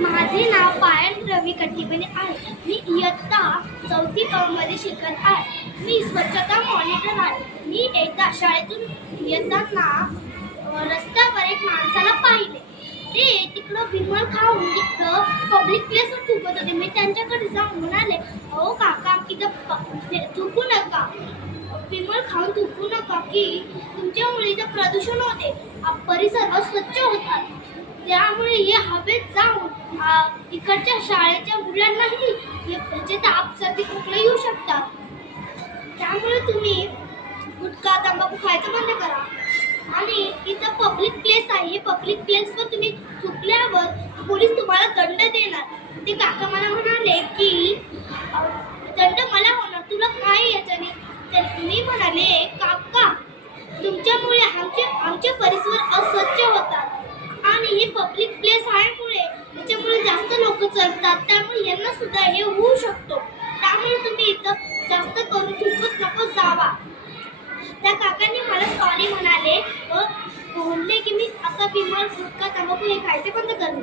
माझे नाव पायल रवी कट्टीबने आहे. मी इयत्ता 4थी क मध्ये शिकत आहे. मी स्वच्छता मॉनिटर आहे. मी एकदा शाळेतून येताना रस्त्यावर एक माणसाला पाहिले. ते तिकडं विमल खाऊन तिकडं पब्लिक प्लेसवर थुकत होते. मी त्यांच्याकडे जाऊन म्हणाले, अहो काका इथं थुकू नका, विमल खाऊन थुकू नका की तुमच्यामुळे इथं प्रदूषण होते, परिसर अस्वच्छ होतात. त्यामुळे हे हवेत जाऊन इकडच्या शाळेच्या मुलांनाही याचे ताप सर्दी खोकला येऊ शकतात. त्यामुळे तुम्ही गुटखा तंबाखू खायचं बंद करा. आणि इथं पब्लिक प्लेस आहे, हे पब्लिक प्लेसवर तुम्ही थुकल्यावर पोलीस तुम्हाला दंड देणार. ते काका मला म्हणाले की दंड मला होणार, तुला काय याच्याने? तर मी म्हणाले, काका तुमच्यामुळे आमचे परिसर अस्वच्छ होतात आणि हे पब्लिक प्लेस आहेमुळे त्याच्यामुळे जास्त लोक चलतात, त्यामुळे यांना सुद्धा हे होऊ शकतो. त्यामुळे तुम्ही इथं जास्त करून थुकत नको जावा. त्या काकांनी मला सॉरी म्हणाले व बोलले की मी आता विमल गुटखा तंबाखू हे खायचे बंद करू.